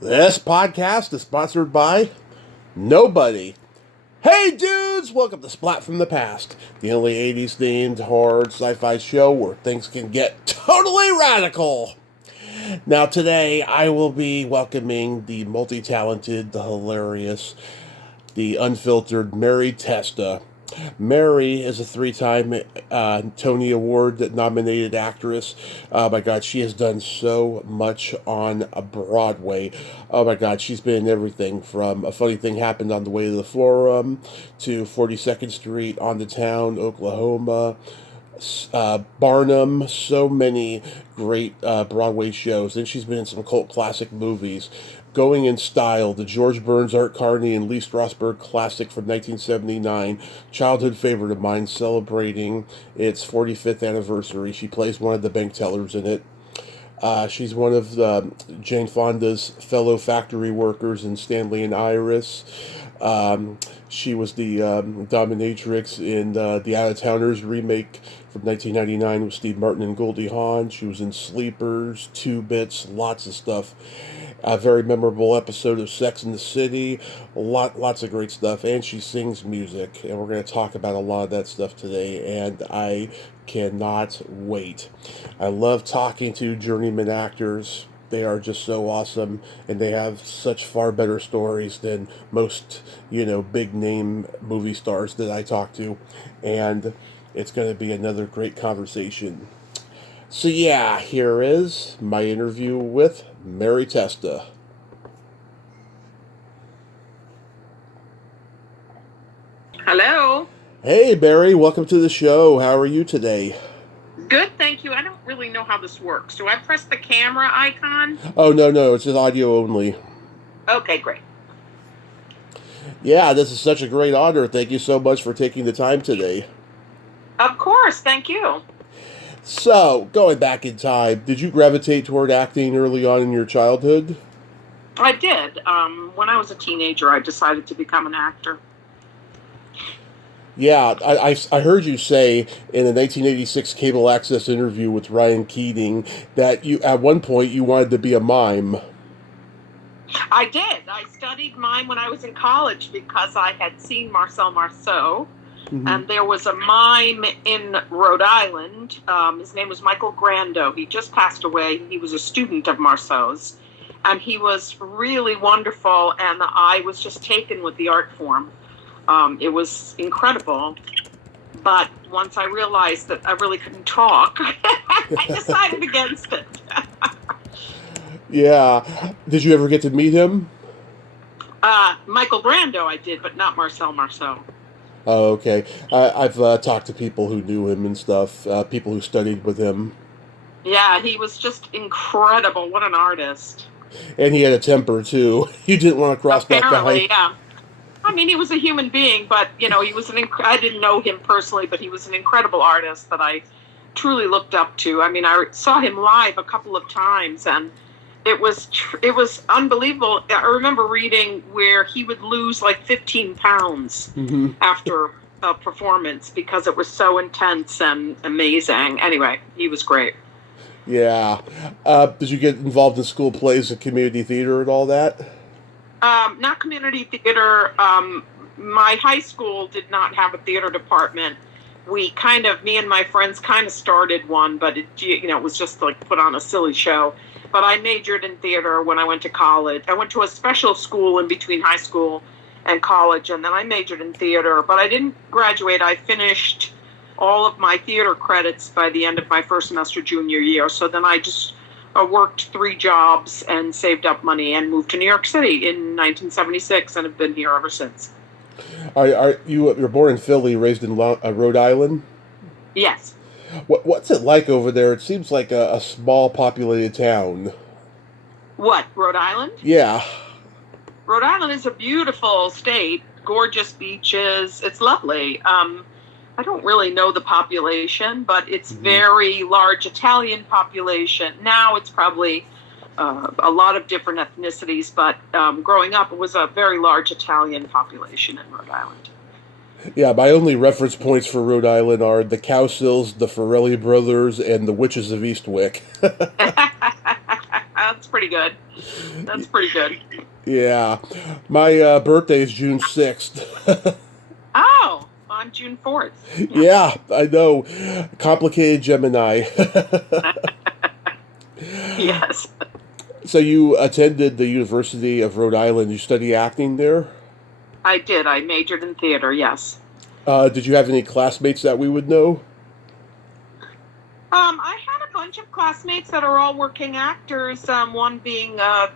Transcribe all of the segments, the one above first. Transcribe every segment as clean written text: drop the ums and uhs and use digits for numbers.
This podcast is sponsored by nobody. Hey dudes, welcome to Splat from the Past, the only 80s themed horror sci-fi show where things can get totally radical. Now today I will be welcoming the multi-talented, the hilarious, the unfiltered Mary Testa. Mary is a three-time Tony Award-nominated actress. Oh my God, she has done so much on Broadway. Oh my God, she's been in everything from A Funny Thing Happened on the Way to the Forum to 42nd Street on the Town, Oklahoma, Barnum, so many great Broadway shows. And she's been in some cult classic movies. Going in Style, the George Burns, Art Carney, and Lee Strasberg classic from 1979, childhood favorite of mine, celebrating its 45th anniversary. She plays one of the bank tellers in it. She's one of Jane Fonda's fellow factory workers in Stanley and Iris. She was the dominatrix in the Out-of-Towners remake from 1999 with Steve Martin and Goldie Hawn. She was in Sleepers, Two Bits, lots of stuff. A very memorable episode of Sex and the City, lots of great stuff, and she sings music, and we're going to talk about a lot of that stuff today, and I cannot wait. I love talking to journeyman actors. They are just so awesome, and they have such far better stories than most, big name movie stars that I talk to, and it's going to be another great conversation. So yeah, here is my interview with Mary Testa. Hello. Hey Mary, welcome to the show. How are you today? Good, thank you. I don't really know how this works. Do I press the camera icon? Oh, no, it's just audio only. Okay, great. Yeah, this is such a great honor. Thank you so much for taking the time today. Of course, thank you. So, going back in time, did you gravitate toward acting early on in your childhood? I did. When I was a teenager, I decided to become an actor. Yeah, I heard you say in a 1986 cable access interview with Ryan Keating that you at one point you wanted to be a mime. I did. I studied mime when I was in college because I had seen Marcel Marceau. Mm-hmm. And there was a mime in Rhode Island. His name was Michael Grando. He just passed away. He was a student of Marceau's. And he was really wonderful. And I was just taken with the art form. It was incredible. But once I realized that I really couldn't talk, I decided against it. Yeah. Did you ever get to meet him? Michael Grando I did, but not Marcel Marceau. Oh, okay. I've talked to people who knew him and stuff, people who studied with him. Yeah, he was just incredible. What an artist. And he had a temper, too. You didn't want to cross that guy. Apparently, yeah. I mean, he was a human being, but, he was I didn't know him personally, but he was an incredible artist that I truly looked up to. I mean, I saw him live a couple of times, and it was unbelievable. I remember reading where he would lose like 15 pounds after a performance because it was so intense and amazing. Anyway, he was great. Yeah. Did you get involved in school plays and community theater and all that? Not community theater. My high school did not have a theater department. Me and my friends kind of started one, but it was just like put on a silly show. But I majored in theater when I went to college. I went to a special school in between high school and college, and then I majored in theater. But I didn't graduate. I finished all of my theater credits by the end of my first semester junior year. So then I just worked 3 jobs and saved up money and moved to New York City in 1976 and have been here ever since. You're born in Philly, raised in Rhode Island? Yes. What's it like over there? It seems like a small populated town. What, Rhode Island? Yeah. Rhode Island is a beautiful state, gorgeous beaches. It's lovely. I don't really know the population, but it's very large Italian population. Now it's probably a lot of different ethnicities, but growing up it was a very large Italian population in Rhode Island. Yeah, my only reference points for Rhode Island are the Cowsills, the Farrelly brothers, and the Witches of Eastwick. That's pretty good. That's pretty good. Yeah. My birthday is June 6th. Oh, on June 4th. Yeah. Yeah, I know. Complicated Gemini. Yes. So you attended the University of Rhode Island. You study acting there? I did. I majored in theater, yes. Did you have any classmates that we would know? I had a bunch of classmates that are all working actors. One being a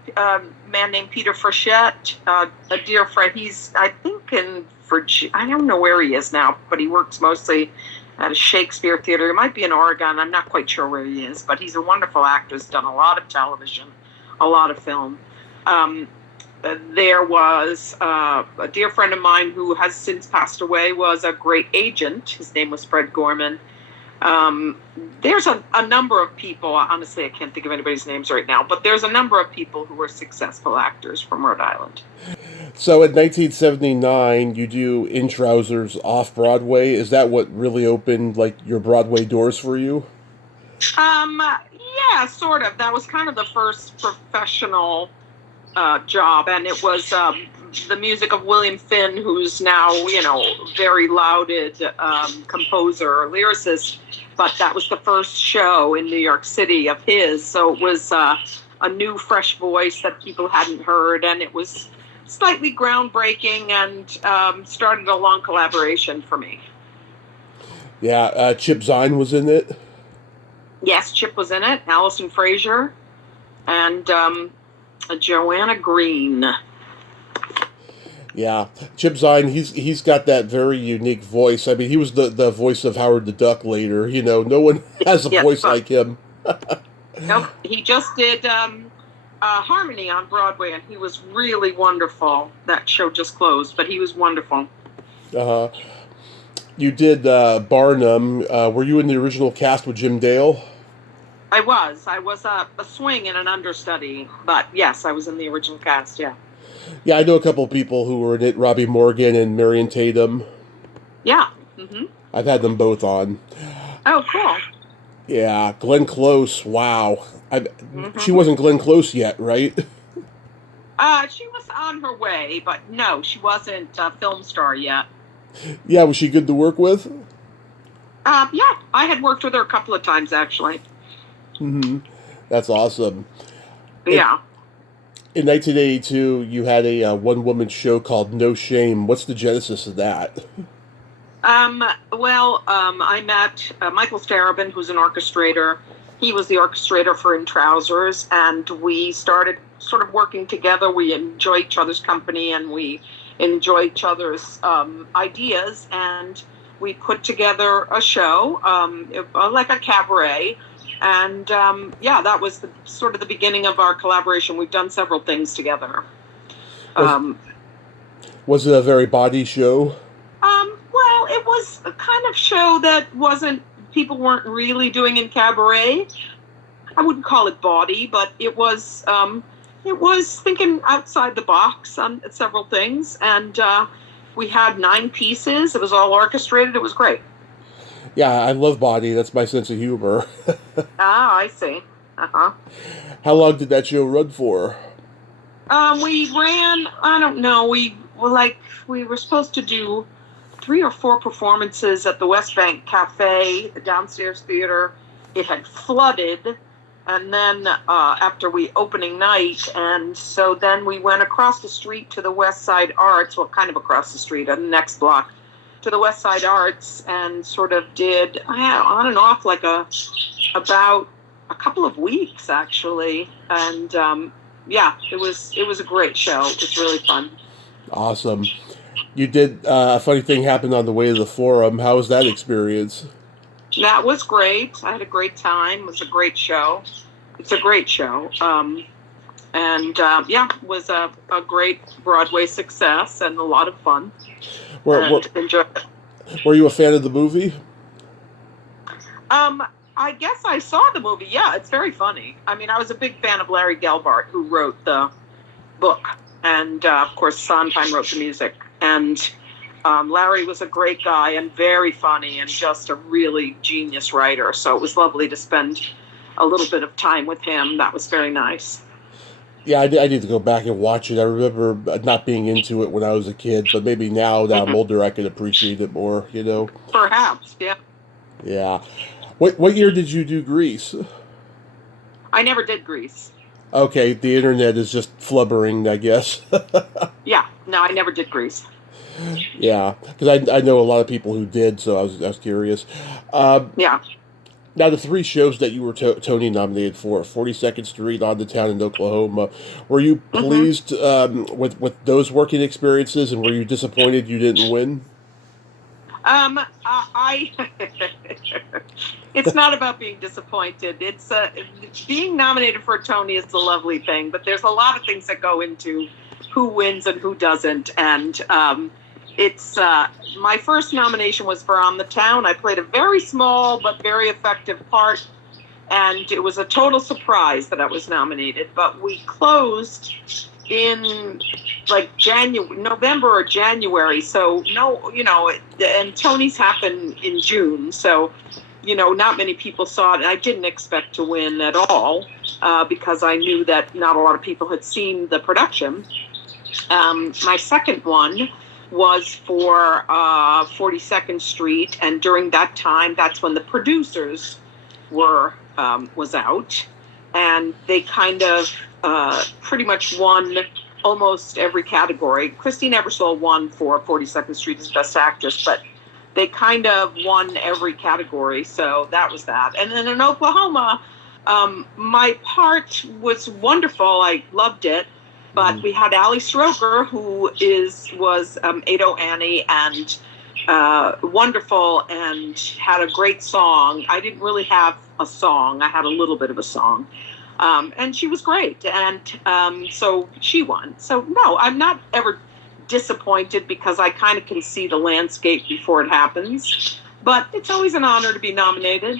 man named Peter Frechette, a dear friend. He's, I think, in Virginia. I don't know where he is now, but he works mostly at a Shakespeare theater. He might be in Oregon. I'm not quite sure where he is, but he's a wonderful actor. He's done a lot of television, a lot of film. There was a dear friend of mine who has since passed away, was a great agent. His name was Fred Gorman. There's a number of people, honestly, I can't think of anybody's names right now, but there's a number of people who were successful actors from Rhode Island. So in 1979, you do In Trousers off-Broadway. Is that what really opened, like, your Broadway doors for you? Yeah, sort of. That was kind of the first professional job, and it was the music of William Finn, who's now, very lauded composer, lyricist, but that was the first show in New York City of his, so it was a new, fresh voice that people hadn't heard, and it was slightly groundbreaking and started a long collaboration for me. Yeah, Chip Zien was in it. Yes, Chip was in it, Allison Fraser, and Joanna Green. Yeah, Chip Zien, he's got that very unique voice. I mean, he was the voice of Howard the Duck later. No one has a voice like him. Nope, he just did Harmony on Broadway, and he was really wonderful. That show just closed, but he was wonderful. Uh-huh. You did Barnum. Were you in the original cast with Jim Dale? I was a swing and an understudy, but yes, I was in the original cast, yeah. Yeah, I know a couple of people who were in it, Robbie Morgan and Marion Tatum. Yeah. Mm-hmm. I've had them both on. Oh, cool. Yeah, Glenn Close, wow. Mm-hmm. She wasn't Glenn Close yet, right? She was on her way, but no, she wasn't a film star yet. Yeah, was she good to work with? Yeah, I had worked with her a couple of times, actually. Mm-hmm. That's awesome. Yeah. In 1982, you had a one-woman show called No Shame. What's the genesis of that? I met Michael Starobin, who's an orchestrator. He was the orchestrator for In Trousers, and we started sort of working together. We enjoy each other's company, and we enjoy each other's ideas, and we put together a show, like a cabaret. And that was sort of the beginning of our collaboration. We've done several things together. Was it a very bawdy show? Well, it was a kind of show that people weren't really doing in cabaret. I wouldn't call it bawdy, but it was thinking outside the box on several things. And we had 9 pieces. It was all orchestrated. It was great. Yeah, I love bawdy. That's my sense of humor. I see. Uh-huh. How long did that show run for? We ran, I don't know, we were supposed to do 3 or 4 performances at the West Bank Cafe, the downstairs theater. It had flooded, and then after opening night, and so then we went across the street to the West Side Arts, well, kind of across the street, on the next block, to the West Side Arts, and sort of did on and off about a couple of weeks, actually, and it was a great show. It was really fun. Awesome. You did a funny thing happened on the way to the Forum. How was that experience? That was great. I had a great time. It was a great show. It's a great show. It was a great Broadway success and a lot of fun. Enjoyed it. Were you a fan of the movie? I guess I saw the movie. Yeah, it's very funny. I mean, I was a big fan of Larry Gelbart, who wrote the book. And, of course, Sondheim wrote the music. And Larry was a great guy and very funny and just a really genius writer. So it was lovely to spend a little bit of time with him. That was very nice. Yeah, I need to go back and watch it. I remember not being into it when I was a kid, but maybe now that I'm Mhm. older, I can appreciate it more. Perhaps, yeah. Yeah. What year did you do Grease? I never did Grease. Okay, the internet is just flubbering, I guess. Yeah, no, I never did Grease. Yeah, because I know a lot of people who did, so I was curious. Um, Yeah. Now, the three shows that you were Tony nominated for, 42nd Street, On the Town in Oklahoma, were you hmm pleased with those working experiences, and were you disappointed you didn't win? I it's not about being disappointed. It's being nominated for a Tony is a lovely thing, but there's a lot of things that go into who wins and who doesn't. And it's my first nomination was for On the Town. I played a very small but very effective part, and it was a total surprise that I was nominated. But we closed in like January, November or January. So no, and Tony's happened in June. So, not many people saw it, and I didn't expect to win at all because I knew that not a lot of people had seen the production. My second one was for 42nd Street, and during that time, that's when the producers was out, and they kind of pretty much won almost every category. Christine Ebersole won for 42nd Street as Best Actress, but they kind of won every category, so that was that. And then in Oklahoma, my part was wonderful. I loved it. But Mhm. we had Ali Stroker, who was Ado Annie and wonderful and had a great song. I didn't really have a song. I had a little bit of a song. And she was great. And so she won. So, no, I'm not ever disappointed because I kind of can see the landscape before it happens. But it's always an honor to be nominated.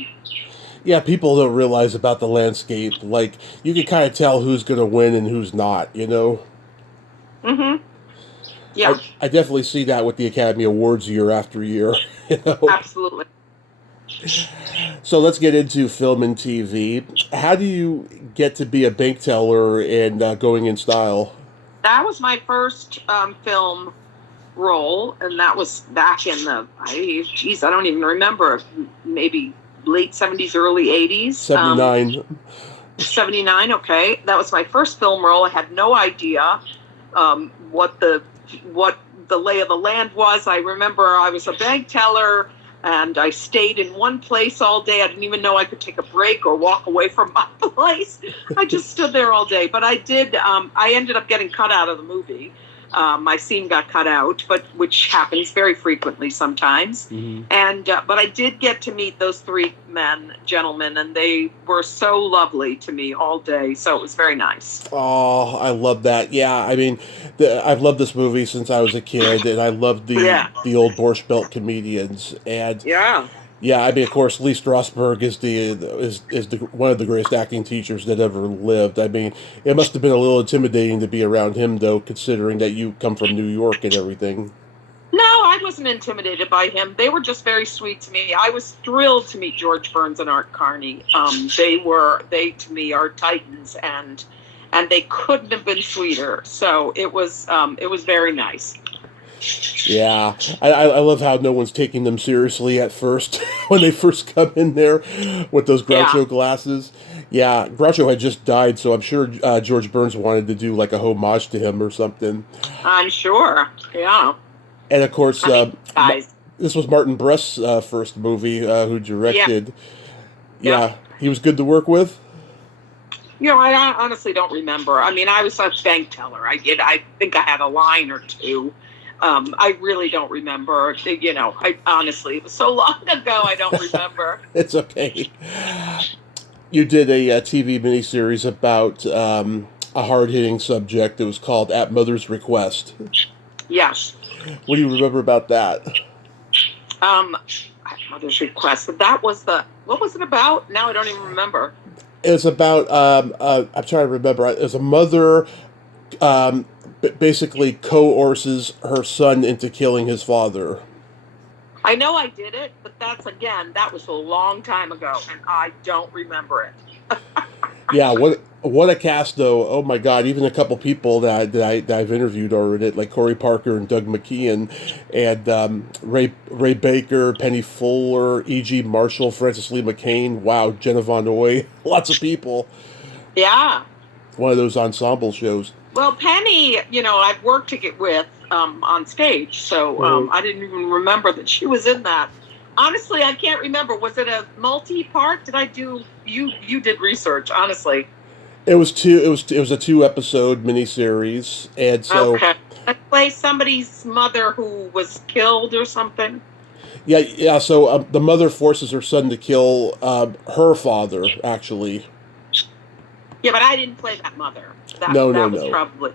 Yeah, people don't realize about the landscape. Like, you can kind of tell who's going to win and who's not. Mm-hmm. Yeah, I definitely see that with the Academy Awards year after year, you know. absolutely. So let's get into film and TV. How do you get to be a bank teller and going in style? That was my first film role, and that was back in I don't even remember, maybe late 70s, early 80s. 79. 79, okay. That was my first film role. I had no idea what the lay of the land was. I remember I was a bank teller and I stayed in one place all day. I didn't even know I could take a break or walk away from my place. I just stood there all day. But I did. I ended up getting cut out of the movie. My scene got cut out, which happens very frequently sometimes. Mhm. And but I did get to meet those three gentlemen, and they were so lovely to me all day. So it was very nice. Oh, I love that. Yeah, I mean, I've loved this movie since I was a kid, and I love Yeah. the old Borscht Belt comedians. And Yeah. yeah, I mean, of course, Lee Strasberg is the one of the greatest acting teachers that ever lived. I mean, it must have been a little intimidating to be around him, though, considering that you come from New York and everything. No, I wasn't intimidated by him. They were just very sweet to me. I was thrilled to meet George Burns and Art Carney. They to me are titans, and they couldn't have been sweeter. So it was very nice. Yeah, I love how no one's taking them seriously at first when they first come in there with those Yeah, Groucho glasses. Yeah, Groucho had just died, so I'm sure George Burns wanted to do like a homage to him or something. I'm sure. Yeah, And of course, I mean, guys. this was Martin Brest's first movie, who Yeah, directed. yeah. Yeah, he was good to work with. I honestly don't remember. I mean, I was a bank teller. I think I had a line or two. I really don't remember. I honestly, it was so long ago, I don't remember. It's okay. You did a, TV miniseries about a hard hitting subject. It was called At Mother's Request. Yes. What do you remember about that? Um, Mother's Request. That was what was it about? Now I don't even remember. It was about, I'm trying to remember, it was a mother um, basically coerces her son into killing his father. I know I did it, but that was a long time ago, and I don't remember it. Yeah, what a cast though! Oh my God, even a couple people that I've interviewed are in it, like Corey Parker and Doug McKeon, and Ray Baker, Penny Fuller, E.G. Marshall, Francis Lee McCain. Wow, Jenna Von Oy, lots of people. Yeah. One of those ensemble shows. Well, Penny, I've worked to get with on stage, so I didn't even remember that she was in that. Honestly, I can't remember. Was it a multi-part? Did I do? You did research, honestly. It was two. It was a 2-episode miniseries, and so Okay. I play somebody's mother who was killed or something. yeah. So the mother forces her son to kill her father, actually. Yeah, but I didn't play that mother. No. That was probably.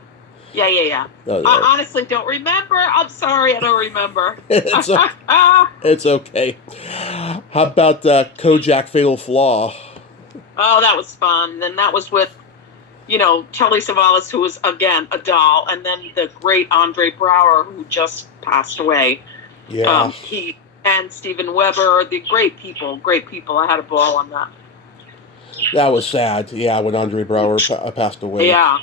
Yeah. No. I honestly don't remember. I'm sorry, I don't remember. It's okay. It's okay. How about Kojak Fatal Flaw? Oh, that was fun. And that was with, Telly Savalas, who was, again, a doll, and then the great Andre Brower, who just passed away. Yeah. He and Steven Weber, the great people. I had a ball on that. That was sad, yeah, when Andre Brower passed away. Yeah.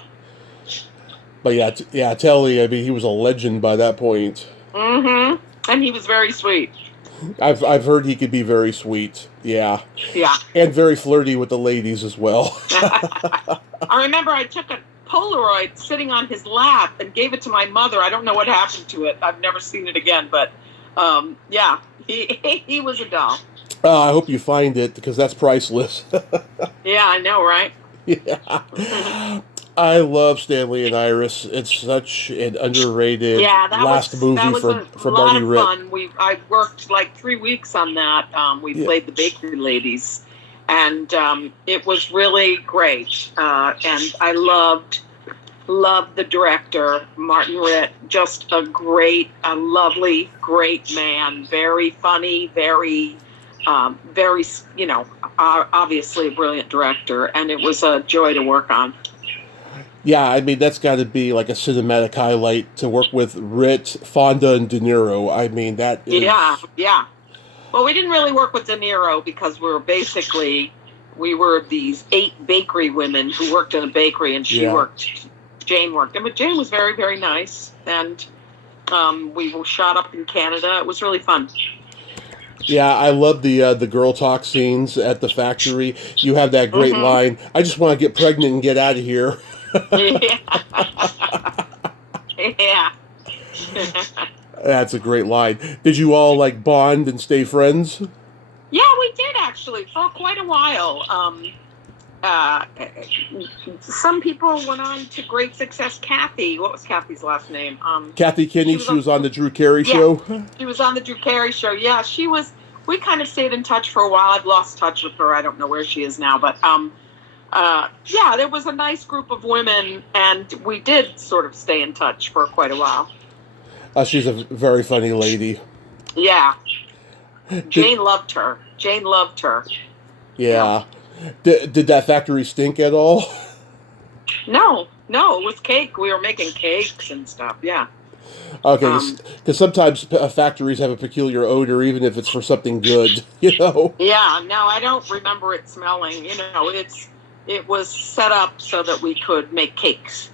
But yeah, Telly, I mean, he was a legend by that point. Mm-hmm. And he was very sweet. I've heard he could be very sweet, yeah. Yeah. And very flirty with the ladies as well. I remember I took a Polaroid sitting on his lap and gave it to my mother. I don't know what happened to it. I've never seen it again, but yeah, he was a doll. I hope you find it, because that's priceless. Yeah, I know, right? Yeah. I love Stanley and Iris. It's such an underrated last movie for Marty Ritt. Fun. I worked like 3 weeks on that. We played the bakery ladies, and it was really great. And I loved the director, Martin Ritt. Just a lovely, great man. Very funny, very, obviously a brilliant director, and it was a joy to work on. Yeah, I mean, that's got to be like a cinematic highlight, to work with Ritt, Fonda, and De Niro. I mean, that is... Yeah. Well, we didn't really work with De Niro because we were these 8 bakery women who worked in a bakery, and Jane worked. But Jane was very, very nice, and we were shot up in Canada. It was really fun. Yeah, I love the girl talk scenes at the factory. You have that great line, "I just want to get pregnant and get out of here." Yeah. That's a great line. Did you all like bond and stay friends? Yeah, we did actually for quite a while. Some people went on to great success. Kathy, what was Kathy's last name? Kathy Kinney. She was on the Drew Carey show. She was on the Drew Carey show. Yeah, she was. We kind of stayed in touch for a while. I've lost touch with her. I don't know where she is now, but yeah, there was a nice group of women, and we did sort of stay in touch for quite a while. She's a very funny lady. Yeah. Jane loved her. Yeah. Did that factory stink at all? No, it was cake. We were making cakes and stuff, yeah. Okay, because sometimes factories have a peculiar odor, even if it's for something good, Yeah, no, I don't remember it smelling. It was set up so that we could make cakes.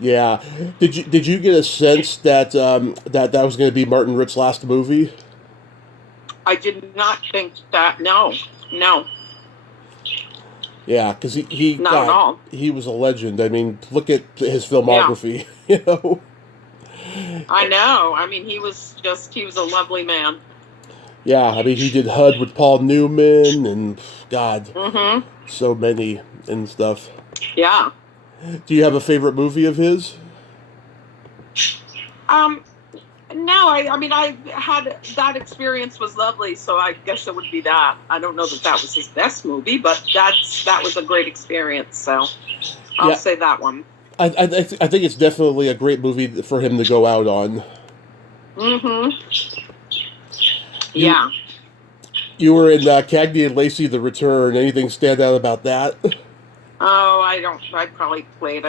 Yeah. Did you get a sense that that was going to be Martin Ritt's last movie? I did not think that. No. Yeah, because he not at all. He was a legend. I mean, look at his filmography. Yeah. I know. I mean, he was a lovely man. Yeah, I mean, he did HUD with Paul Newman, and God, so many and stuff. Yeah. Do you have a favorite movie of his? No, I mean, I had that experience was lovely, so I guess it would be that. I don't know that was his best movie, but that was a great experience, so I'll say that one. I think it's definitely a great movie for him to go out on. Yeah. You were in Cagney and Lacey: The Return. Anything stand out about that? Oh, I don't. I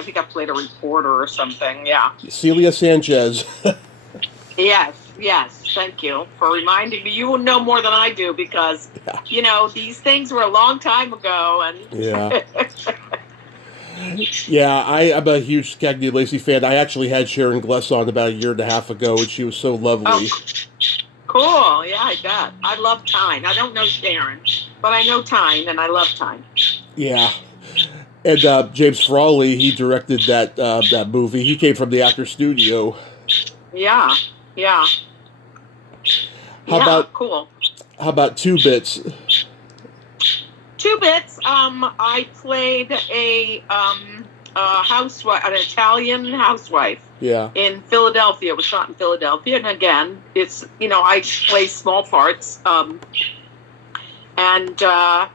think I played a reporter or something. Yeah. Celia Sanchez. Yes. Yes. Thank you for reminding me. You know more than I do because, these things were a long time ago. And Yeah. Yeah, I'm a huge Cagney Lacey fan. I actually had Sharon Gless on about a year and a half ago, and she was so lovely. Oh, cool. Yeah, I bet. I love Tyne. I don't know Sharon, but I know Tyne, and I love Tyne. Yeah. And James Frawley, he directed that movie. He came from the Actors Studio. Yeah. Yeah. Cool. How about Two Bits? Two Bits. I played a housewife, an Italian housewife. Yeah. In Philadelphia. It was shot in Philadelphia, and again, it's I play small parts. And I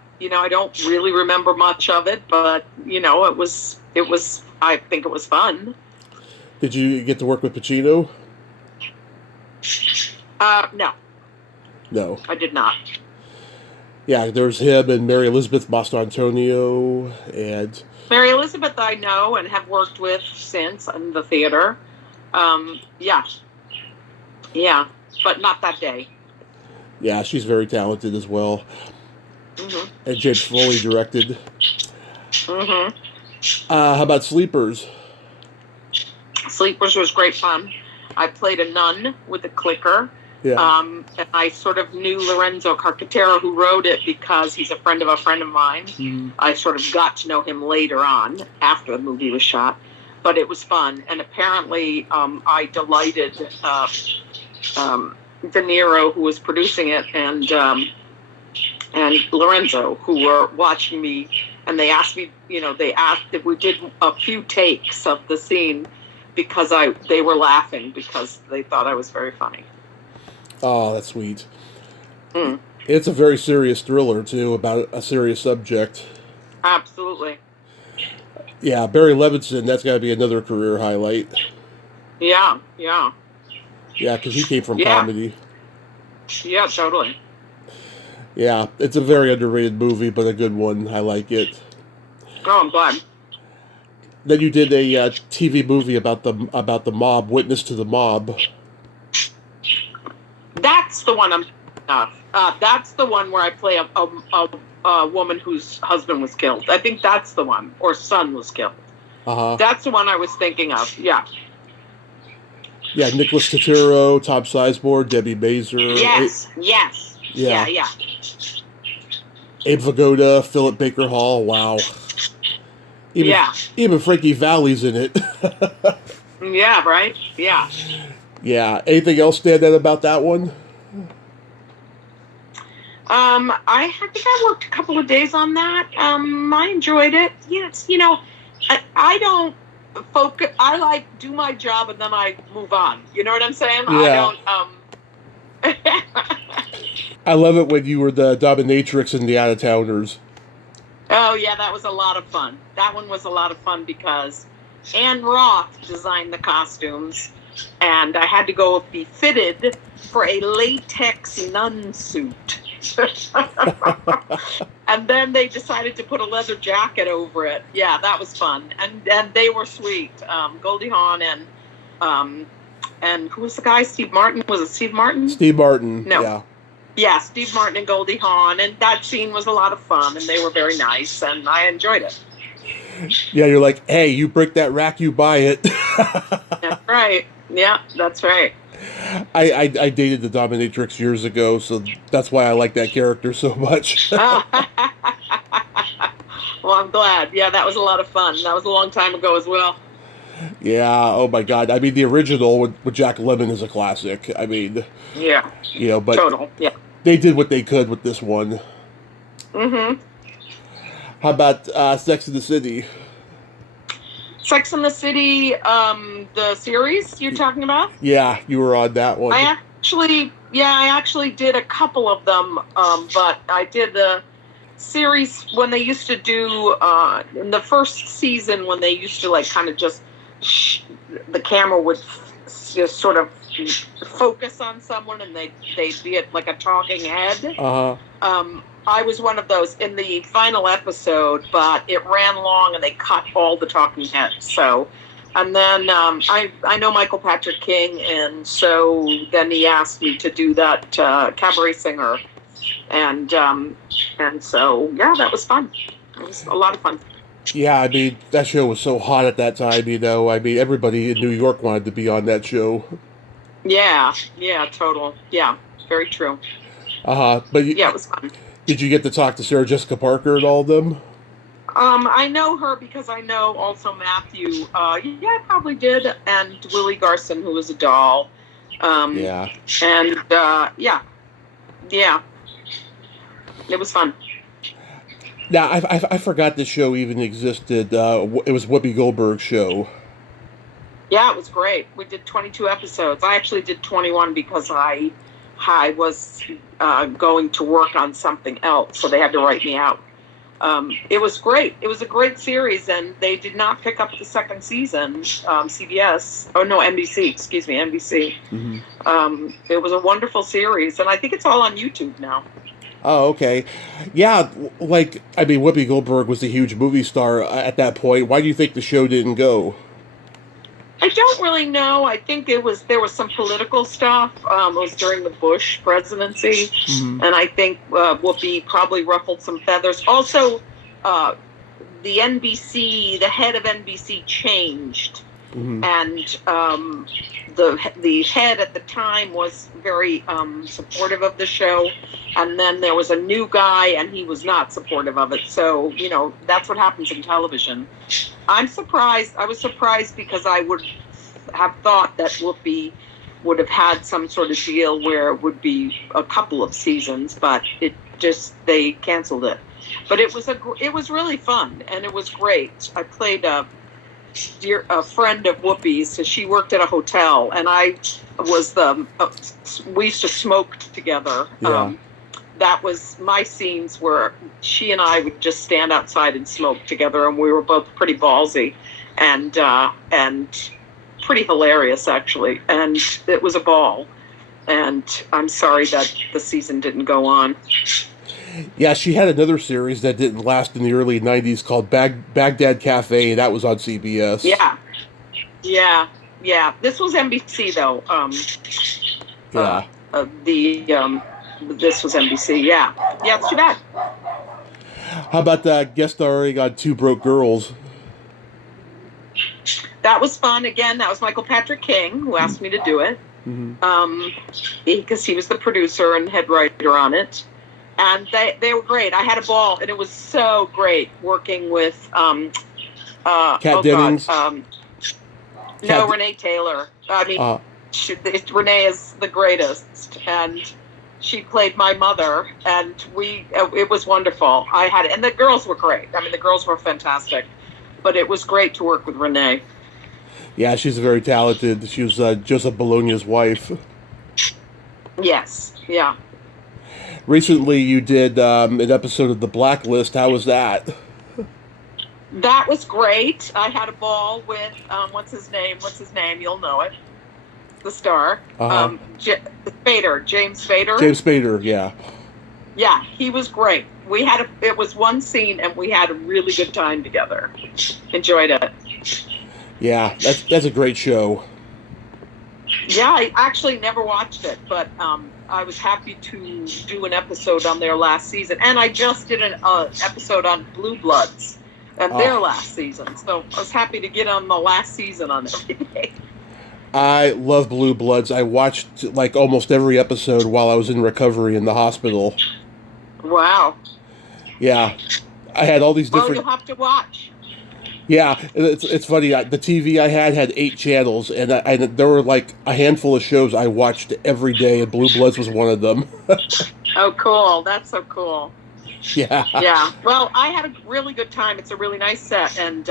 don't really remember much of it, but it was. I think it was fun. Did you get to work with Pacino? No. No, I did not. Yeah, there was him and Mary Elizabeth Mastrantonio, and Mary Elizabeth I know and have worked with since in the theater. Yeah, but not that day. Yeah, she's very talented as well. Mm-hmm. And James Foley directed. Mm-hmm. How about Sleepers? Sleepers was great fun. I played a nun with a clicker. Yeah. And I sort of knew Lorenzo Carcaterra, who wrote it, because he's a friend of mine. Mm. I sort of got to know him later on, after the movie was shot. But it was fun. And apparently I delighted De Niro, who was producing it, and Lorenzo, who were watching me. And they asked me, they asked if we did a few takes of the scene because they were laughing because they thought I was very funny. Oh, that's sweet. Mm. It's a very serious thriller, too, about a serious subject. Absolutely. Yeah, Barry Levinson, that's got to be another career highlight. Yeah. Yeah, because he came from comedy. Yeah, totally. Yeah, it's a very underrated movie, but a good one. I like it. Oh, I'm glad. Then you did a TV movie about the mob, Witness to the Mob. That's the one that's the one where I play a woman whose husband was killed. I think that's the one, or son was killed. Uh-huh. That's the one I was thinking of. Yeah. Yeah, Nicholas Turturro, Tom Sizemore, Debbie Mazur. Yes. Yeah. Abe Vigoda, Philip Baker Hall. Wow. Even Frankie Valli's in it. Yeah. Right. Yeah. Yeah. Anything else stand out about that one? I think I worked a couple of days on that. I enjoyed it. Yes, I don't focus. I do my job and then I move on. You know what I'm saying? Yeah. I don't. I love it when you were the dominatrix in the Out-of-Towners. Oh yeah, that was a lot of fun. That one was a lot of fun because Ann Roth designed the costumes, and I had to go be fitted for a latex nun suit. And then they decided to put a leather jacket over it. Yeah, that was fun, and they were sweet. Goldie Hawn and who was the guy? Steve Martin. Was it Steve Martin? Steve Martin. No. Yeah, Steve Martin and Goldie Hawn, and that scene was a lot of fun, and they were very nice, and I enjoyed it. Yeah, you're like, hey, you break that rack, you buy it. That's right. Yeah, that's right. I dated the dominatrix years ago, so that's why I like that character so much. Well, I'm glad. Yeah, that was a lot of fun. That was a long time ago as well. Yeah, oh my God. I mean, the original with Jack Lemmon is a classic. I mean... Yeah. But... Total, yeah. They did what they could with this one. Mm-hmm. How about Sex and the City? Sex and the City, the series you're talking about? Yeah, you were on that one. I actually did a couple of them, but I did the series when they used to do, in the first season when they used to kind of just, the camera would just sort of focus on someone and they'd be at like a talking head. Uh-huh. I was one of those in the final episode, but it ran long and they cut all the talking heads. So And then I know Michael Patrick King, and so then he asked me to do that cabaret singer, and so yeah, that was fun. It was a lot of fun. Yeah, I mean, that show was so hot at that time, you know. I mean, everybody in New York wanted to be on that show. Yeah, total. Yeah, very true. But Yeah, it was fun. did you get to talk to Sarah Jessica Parker and all of them? I know her because I know also Matthew. Yeah, I probably did, and Willie Garson, who was a doll. Yeah. And yeah, it was fun. Now, I forgot this show even existed. It was Whoopi Goldberg's show. Yeah, it was great. We did 22 episodes. I actually did 21 because I was going to work on something else, so they had to write me out. It was great. It was a great series, and they did not pick up the second season. CBS. Oh, no, NBC. Excuse me, NBC. Mm-hmm. It was a wonderful series, and I think it's all on YouTube now. Oh, okay. Yeah, like, I mean, Whoopi Goldberg was a huge movie star at that point. Why do you think the show didn't go? I don't really know. I think there was some political stuff. It was during the Bush presidency, Mm-hmm. and I think Whoopi probably ruffled some feathers. Also, the head of NBC changed, Mm-hmm. and the head at the time was very supportive of the show, and then there was a new guy, and he was not supportive of it. So, you know, that's what happens in television. I'm surprised. I was surprised because I would have thought that Whoopi would have had some sort of deal where it would be a couple of seasons, but they canceled it. But it was really fun, and it was great. I played a friend of Whoopi's, so she worked at a hotel, and I was we used to smoke together. Yeah. That was my scenes where she and I would just stand outside and smoke together, and we were both pretty ballsy and pretty hilarious, actually. And it was a ball. And I'm sorry that the season didn't go on. Yeah, she had another series that didn't last in the early 90s called Baghdad Cafe. That was on CBS. Yeah. This was NBC, though. This was NBC, yeah. Yeah, it's too bad. How about guest starring on Two Broke Girls? That was fun. Again, that was Michael Patrick King who asked me to do it. Mm-hmm. Because he was the producer and head writer on it. And they were great. I had a ball, and it was so great working with Kat Dennings? Renee Taylor. I mean, Renee is the greatest, and she played my mother, and it was wonderful. And the girls were great. I mean, the girls were fantastic, but it was great to work with Renee. Yeah, she's very talented. She was Joseph Bologna's wife. Yes, yeah. Recently, you did an episode of The Blacklist. How was that? That was great. I had a ball with what's his name? You'll know it. The star, Spader, James Spader. James Spader, yeah. Yeah, he was great. It was one scene, and we had a really good time together. Enjoyed it. Yeah, that's a great show. Yeah, I actually never watched it, but I was happy to do an episode on their last season, and I just did an episode on Blue Bloods and their last season. So I was happy to get on the last season on everything. I love Blue Bloods. I watched like almost every episode while I was in recovery in the hospital. Wow. Yeah, I had all these different. Well, you'll have to watch. Yeah, it's funny. The TV I had 8 channels, and there were like a handful of shows I watched every day, and Blue Bloods was one of them. Oh, cool! That's so cool. Yeah. Yeah. Well, I had a really good time. It's a really nice set, and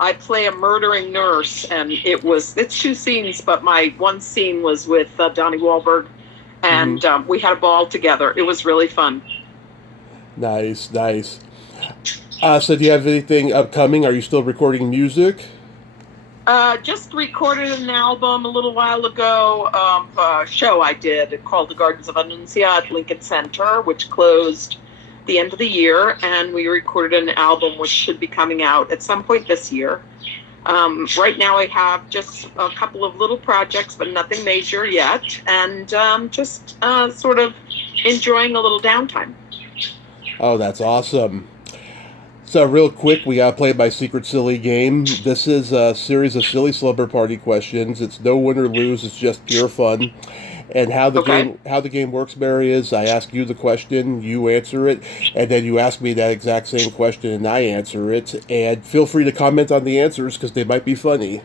I play a murdering nurse, and it's 2 scenes, but my one scene was with Donnie Wahlberg, and we had a ball together. It was really fun. Nice. So do you have anything upcoming? Are you still recording music? Just recorded an album a little while ago, a show I did called The Gardens of Annuncia at Lincoln Center, which closed the end of the year, and we recorded an album which should be coming out at some point this year. Right now I have just a couple of little projects, but nothing major yet, and just sort of enjoying a little downtime. Oh, that's awesome. So real quick, we gotta play my secret silly game. This is a series of silly slumber party questions. It's no win or lose. It's just pure fun. And Okay. how the game works, Mary, is I ask you the question, you answer it, and then you ask me that exact same question, and I answer it. And feel free to comment on the answers because they might be funny.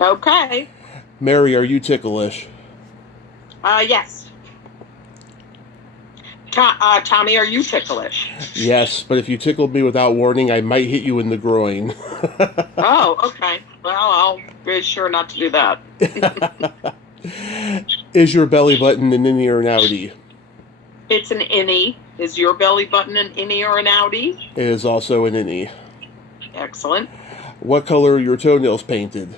Okay. Mary, are you ticklish? Yes. Tommy, are you ticklish? Yes, but if you tickled me without warning, I might hit you in the groin. Oh, okay. Well, I'll be sure not to do that. Is your belly button an innie or an outie? It's an innie. Is your belly button an innie or an outie? It is also an innie. Excellent. What color are your toenails painted?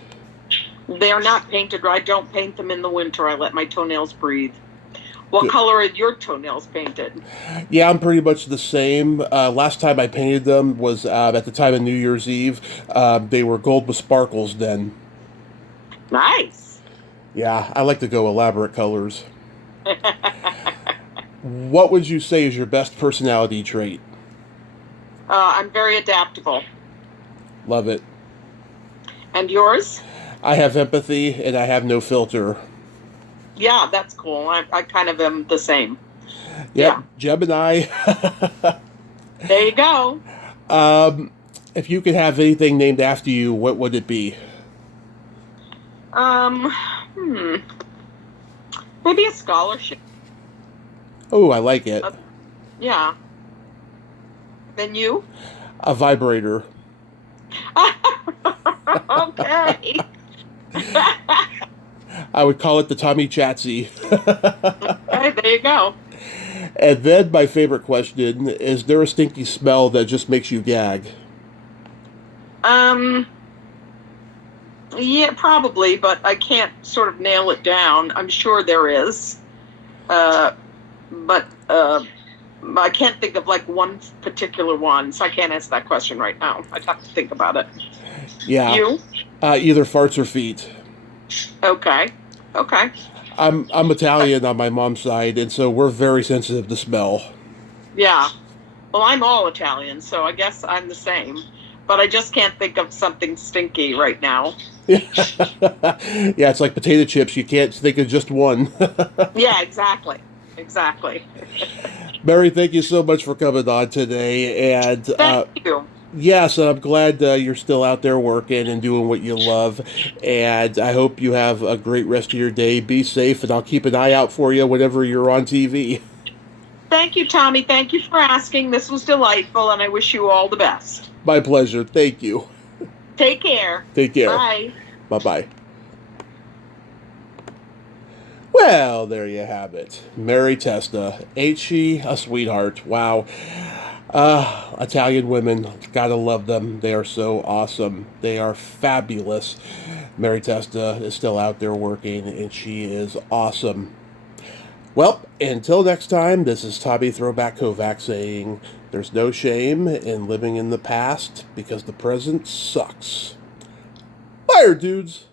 They're not painted. I don't paint them in the winter. I let my toenails breathe. What color are your toenails painted? Yeah, I'm pretty much the same. Last time I painted them was at the time of New Year's Eve. They were gold with sparkles then. Nice. Yeah, I like to go elaborate colors. What would you say is your best personality trait? I'm very adaptable. Love it. And yours? I have empathy and I have no filter. Yeah, that's cool. I kind of am the same. Yep, Yeah. Gemini. There you go. If you could have anything named after you, what would it be? Maybe a scholarship. Oh, I like it. Yeah. Then you? A vibrator. Okay. I would call it the Tommy Chatsy. Okay, there you go. And then my favorite question, is there a stinky smell that just makes you gag? Yeah, probably, but I can't sort of nail it down. I'm sure there is. But I can't think of like one particular one, so I can't answer that question right now. I'd have to think about it. Yeah. You? Either farts or feet. Okay. Okay. I'm Italian on my mom's side, and so we're very sensitive to smell. Yeah. Well, I'm all Italian, so I guess I'm the same. But I just can't think of something stinky right now. Yeah, it's like potato chips. You can't think of just one. Yeah, exactly. Exactly. Mary, thank you so much for coming on today. And Thank you. yes, I'm glad you're still out there working and doing what you love. And I hope you have a great rest of your day. Be safe, and I'll keep an eye out for you whenever you're on TV. Thank you, Tommy. Thank you for asking. This was delightful, and I wish you all the best. My pleasure. Thank you. Take care. Take care. Bye. Bye-bye. Well, there you have it. Mary Testa. Ain't she a sweetheart? Wow. Italian women, gotta love them. They are so awesome. They are fabulous. Mary Testa is still out there working, and she is awesome. Well, until next time, this is Tommy Throwback Kovac saying there's no shame in living in the past because the present sucks. Fire, dudes!